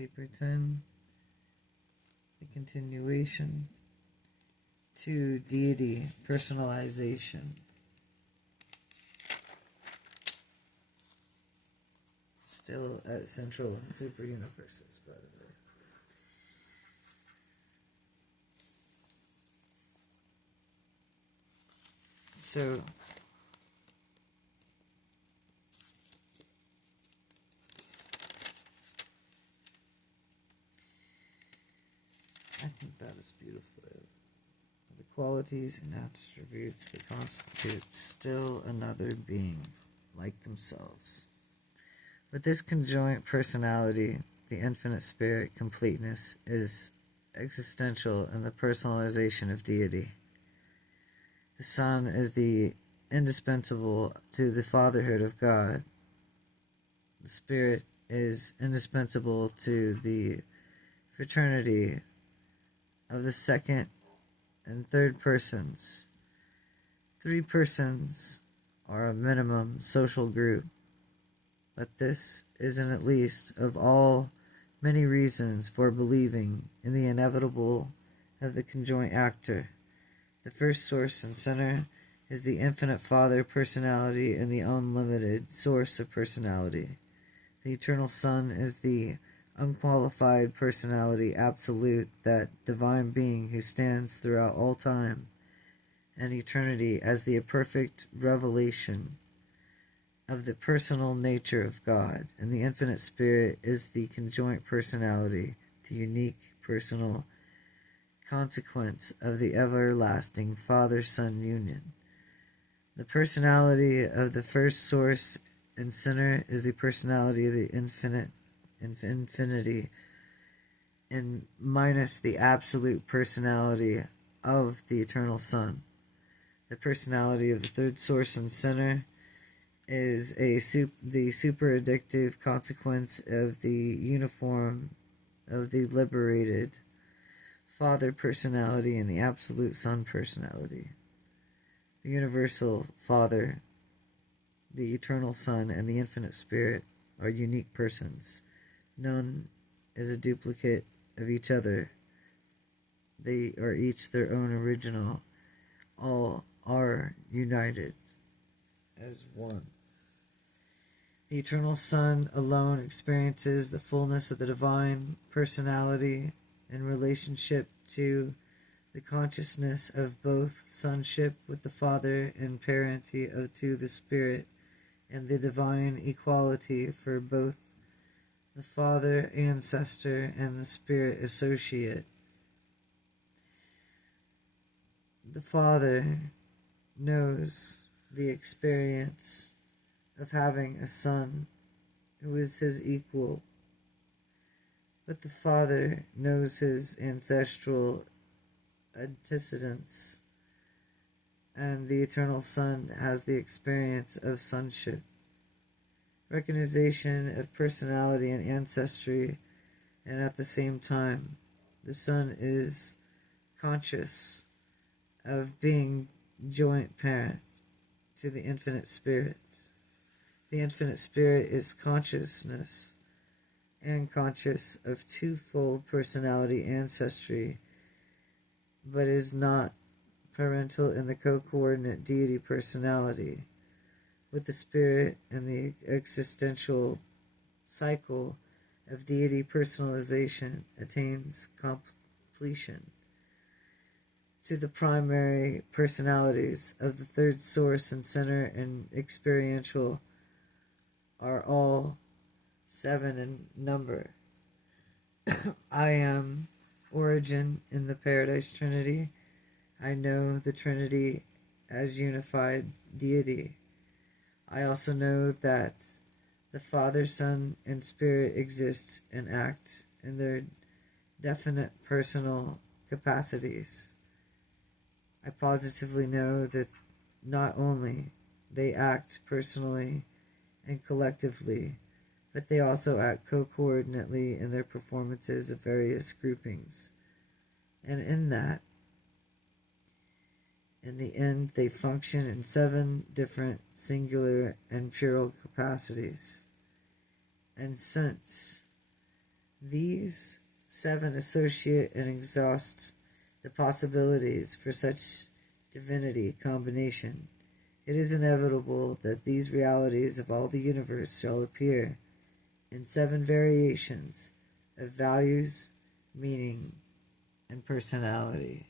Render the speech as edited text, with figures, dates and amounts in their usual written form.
paper 10, the continuation to Deity Personalization. Still at Central and Super Universes, by the way. So, I think that is beautiful. The qualities and attributes that constitute still another being like themselves. With this conjoint personality, the infinite spirit completeness is existential in the personalization of deity. The Son is the indispensable to the fatherhood of God. The Spirit is indispensable to the fraternity of the second and third persons. Three persons are a minimum social group, but this isn't at least of all many reasons for believing in the inevitable of the conjoint actor. The first source and center is the infinite Father personality and the unlimited source of personality. The eternal Son is the unqualified personality absolute, that divine being who stands throughout all time and eternity as the perfect revelation of the personal nature of God. And the infinite Spirit is the conjoint personality, the unique personal consequence of the everlasting Father-Son union. The personality of the first source and center is the personality of the infinity, and minus the absolute personality of the eternal Son. The personality of the third source and center is the super addictive consequence of the uniform of the liberated Father personality and the absolute Son personality. The universal Father, the eternal Son, and the infinite Spirit are unique persons. None is a duplicate of each other. They are each their own original. All are united as one. The eternal Son alone experiences the fullness of the divine personality in relationship to the consciousness of both sonship with the Father and parency to the Spirit, and the divine equality for both the Father ancestor and the Spirit associate. The Father knows the experience of having a Son who is his equal, but the Father knows his ancestral antecedents, and the eternal Son has the experience of sonship. Recognition of personality and ancestry, and at the same time, the Son is conscious of being joint parent to the infinite Spirit. The infinite Spirit is consciousness and conscious of twofold personality ancestry, but is not parental in the co-coordinate deity personality. With the Spirit and the existential cycle of deity personalization attains completion. To the primary personalities of the third source and center and experiential are all 7 in number. I am origin in the Paradise Trinity. I know the Trinity as unified deity. I also know that the Father, Son, and Spirit exist and act in their definite personal capacities. I positively know that not only they act personally and collectively, but they also act co-coordinately in their performances of various groupings. And in that, in the end, they function in 7 different singular and plural capacities. And since these 7 associate and exhaust the possibilities for such divinity combination, it is inevitable that these realities of all the universe shall appear in 7 variations of values, meaning, and personality.